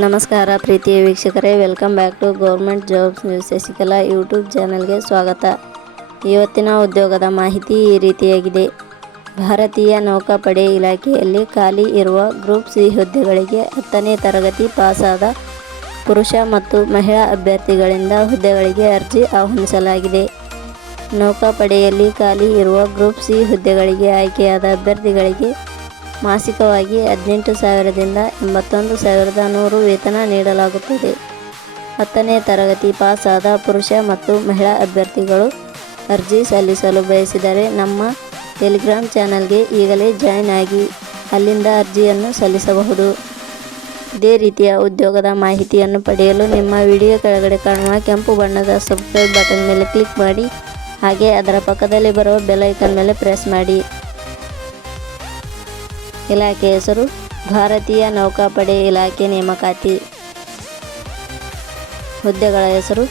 ನಮಸ್ಕಾರ ಪ್ರೀತಿಯ ವೀಕ್ಷಕರೇ welcome back to government jobs news Shashikala YouTube ಚಾನಲ್ಗೆ ಸ್ವಾಗತ. ಇವತ್ತಿನ ಉದ್ಯೋಗದ ಮಾಹಿತಿ ಈ ರೀತಿಯಾಗಿದೆ. ಭಾರತೀಯ ನೌಕಾಪಡೆ ಇಲಾಖೆಯಲ್ಲಿ ಖಾಲಿ ಇರುವ ಗ್ರೂಪ್ ಸಿ ಹುದ್ದೆಗಳಿಗೆ ಹತ್ತನೇ ತರಗತಿ ಪಾಸಾದ ಪುರುಷ ಮತ್ತು ಮಹಿಳಾ ಅಭ್ಯರ್ಥಿಗಳಿಂದ ಹುದ್ದೆಗಳಿಗೆ ಅರ್ಜಿ ಆಹ್ವಾನಿಸಲಾಗಿದೆ. ನೌಕಾಪಡೆಯಲ್ಲಿ ಖಾಲಿ ಇರುವ ಗ್ರೂಪ್ ಸಿ ಹುದ್ದೆಗಳಿಗೆ ಆಯ್ಕೆಯಾದ ಅಭ್ಯರ್ಥಿಗಳಿಗೆ ಮಾಸಿಕವಾಗಿ ಹದಿನೆಂಟು ಸಾವಿರದಿಂದ ಎಂಬತ್ತೊಂದು ಸಾವಿರದ ನೂರು ವೇತನ ನೀಡಲಾಗುತ್ತದೆ. ಹತ್ತನೇ ತರಗತಿ ಪಾಸಾದ ಪುರುಷ ಮತ್ತು ಮಹಿಳಾ ಅಭ್ಯರ್ಥಿಗಳು ಅರ್ಜಿ ಸಲ್ಲಿಸಲು ಬಯಸಿದರೆ ನಮ್ಮ ಟೆಲಿಗ್ರಾಮ್ ಚಾನಲ್ಗೆ ಈಗಲೇ ಜಾಯ್ನ್ ಆಗಿ ಅಲ್ಲಿಂದ ಅರ್ಜಿಯನ್ನು ಸಲ್ಲಿಸಬಹುದು. ಇದೇ ರೀತಿಯ ಉದ್ಯೋಗದ ಮಾಹಿತಿಯನ್ನು ಪಡೆಯಲು ನಿಮ್ಮ ವಿಡಿಯೋ ಕೆಳಗಡೆ ಕಾಣುವ ಕೆಂಪು ಬಣ್ಣದ ಸಬ್ಸ್ಕ್ರೈಬ್ ಬಟನ್ ಮೇಲೆ ಕ್ಲಿಕ್ ಮಾಡಿ, ಹಾಗೆ ಅದರ ಪಕ್ಕದಲ್ಲಿ ಬರುವ ಬೆಲ್ ಐಕನ್ ಮೇಲೆ ಪ್ರೆಸ್ ಮಾಡಿ. ಇಲಾಖೆ ಹೆಸರು ಭಾರತೀಯ ನೌಕಾಪಡೆ ಇಲಾಖೆ ನೇಮಕಾತಿ. ಹುದ್ದೆಗಳ ಹೆಸರು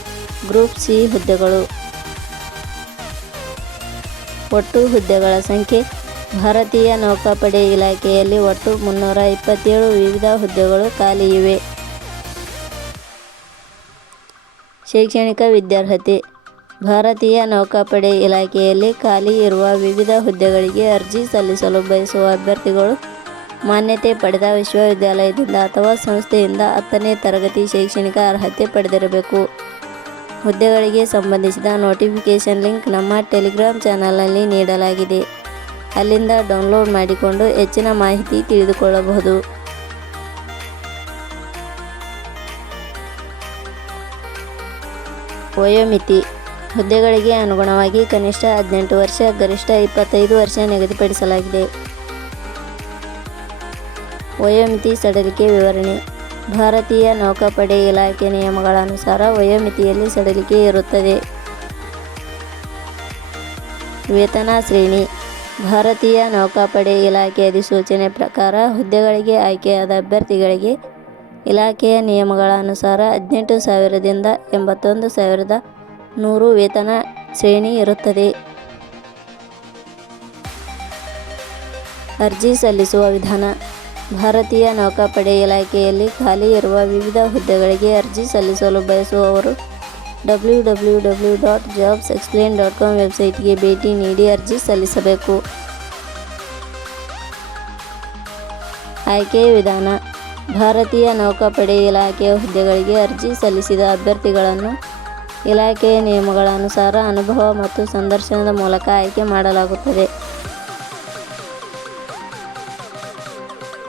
ಗ್ರೂಪ್ ಸಿ ಹುದ್ದೆಗಳು. ಒಟ್ಟು ಹುದ್ದೆಗಳ ಸಂಖ್ಯೆ ಭಾರತೀಯ ನೌಕಾಪಡೆ ಇಲಾಖೆಯಲ್ಲಿ ಒಟ್ಟು ಮುನ್ನೂರ ಇಪ್ಪತ್ತೇಳು ವಿವಿಧ ಹುದ್ದೆಗಳು ಖಾಲಿ ಇವೆ. ಶೈಕ್ಷಣಿಕ ವಿದ್ಯಾರ್ಹತೆ ಭಾರತೀಯ ನೌಕಾಪಡೆ ಇಲಾಖೆಯಲ್ಲಿ ಖಾಲಿ ಇರುವ ವಿವಿಧ ಹುದ್ದೆಗಳಿಗೆ ಅರ್ಜಿ ಸಲ್ಲಿಸಲು ಬಯಸುವ ಅಭ್ಯರ್ಥಿಗಳು ಮಾನ್ಯತೆ ಪಡೆದ ವಿಶ್ವವಿದ್ಯಾಲಯದಿಂದ ಅಥವಾ ಸಂಸ್ಥೆಯಿಂದ ಹತ್ತನೇ ತರಗತಿ ಶೈಕ್ಷಣಿಕ ಅರ್ಹತೆ ಪಡೆದಿರಬೇಕು. ಹುದ್ದೆಗಳಿಗೆ ಸಂಬಂಧಿಸಿದ ನೋಟಿಫಿಕೇಷನ್ ಲಿಂಕ್ ನಮ್ಮ ಟೆಲಿಗ್ರಾಮ್ ಚಾನಲ್ನಲ್ಲಿ ನೀಡಲಾಗಿದೆ. ಅಲ್ಲಿಂದ ಡೌನ್ಲೋಡ್ ಮಾಡಿಕೊಂಡು ಹೆಚ್ಚಿನ ಮಾಹಿತಿ ತಿಳಿದುಕೊಳ್ಳಬಹುದು. ವಯೋಮಿತಿ. ಹುದ್ದೆಗಳಿಗೆ ಅನುಗುಣವಾಗಿ ಕನಿಷ್ಠ ಹದಿನೆಂಟು ವರ್ಷ, ಗರಿಷ್ಠ ಇಪ್ಪತ್ತೈದು ವರ್ಷ ನಿಗದಿಪಡಿಸಲಾಗಿದೆ. ವಯೋಮಿತಿ ಸಡಿಲಿಕೆ ವಿವರಣೆ. ಭಾರತೀಯ ನೌಕಾಪಡೆ ಇಲಾಖೆ ನಿಯಮಗಳ ಅನುಸಾರ ವಯೋಮಿತಿಯಲ್ಲಿ ಸಡಿಲಿಕೆ ಇರುತ್ತದೆ. ವೇತನ ಶ್ರೇಣಿ. ಭಾರತೀಯ ನೌಕಾಪಡೆ ಇಲಾಖೆ ಅಧಿಸೂಚನೆ ಪ್ರಕಾರ ಹುದ್ದೆಗಳಿಗೆ ಆಯ್ಕೆಯಾದ ಅಭ್ಯರ್ಥಿಗಳಿಗೆ ಇಲಾಖೆಯ ನಿಯಮಗಳ ಅನುಸಾರ ಹದಿನೆಂಟು ಸಾವಿರದಿಂದ ಎಂಬತ್ತೊಂದು ಸಾವಿರದ ನೂರು ವೇತನ ಶ್ರೇಣಿ ಇರುತ್ತದೆ. ಅರ್ಜಿ ಸಲ್ಲಿಸುವ ವಿಧಾನ. ಭಾರತೀಯ ನೌಕಾಪಡೆ ಇಲಾಖೆಯಲ್ಲಿ ಖಾಲಿ ಇರುವ ವಿವಿಧ ಹುದ್ದೆಗಳಿಗೆ ಅರ್ಜಿ ಸಲ್ಲಿಸಲು ಬಯಸುವವರು W W W dot jobs explain dot com ವೆಬ್ಸೈಟ್ಗೆ ಭೇಟಿ ನೀಡಿ ಅರ್ಜಿ ಸಲ್ಲಿಸಬೇಕು. ಆಯ್ಕೆ ವಿಧಾನ. ಭಾರತೀಯ ನೌಕಾಪಡೆ ಇಲಾಖೆಯ ಹುದ್ದೆಗಳಿಗೆ ಅರ್ಜಿ ಸಲ್ಲಿಸಿದ ಅಭ್ಯರ್ಥಿಗಳನ್ನು ಇಲಾಖೆಯ ನಿಯಮಗಳ ಅನುಸಾರ ಅನುಭವ ಮತ್ತು ಸಂದರ್ಶನದ ಮೂಲಕ ಆಯ್ಕೆ ಮಾಡಲಾಗುತ್ತದೆ.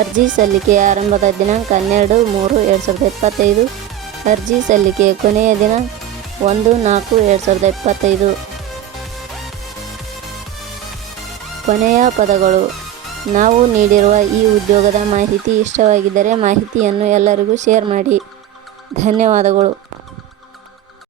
ಅರ್ಜಿ ಸಲ್ಲಿಕೆ ಆರಂಭದ ದಿನಾಂಕ ಹನ್ನೆರಡು ಮೂರು ಎರಡು ಸಾವಿರದ ಇಪ್ಪತ್ತೈದು. ಅರ್ಜಿ ಸಲ್ಲಿಕೆ ಕೊನೆಯ ದಿನ ಒಂದು ನಾಲ್ಕು ಎರಡು ಸಾವಿರದ ಇಪ್ಪತ್ತೈದು. ಕೊನೆಯ ಪದಗಳು. ನಾವು ನೀಡಿರುವ ಈ ಉದ್ಯೋಗದ ಮಾಹಿತಿ ಇಷ್ಟವಾಗಿದ್ದರೆ ಮಾಹಿತಿಯನ್ನು ಎಲ್ಲರಿಗೂ ಶೇರ್ ಮಾಡಿ. ಧನ್ಯವಾದಗಳು.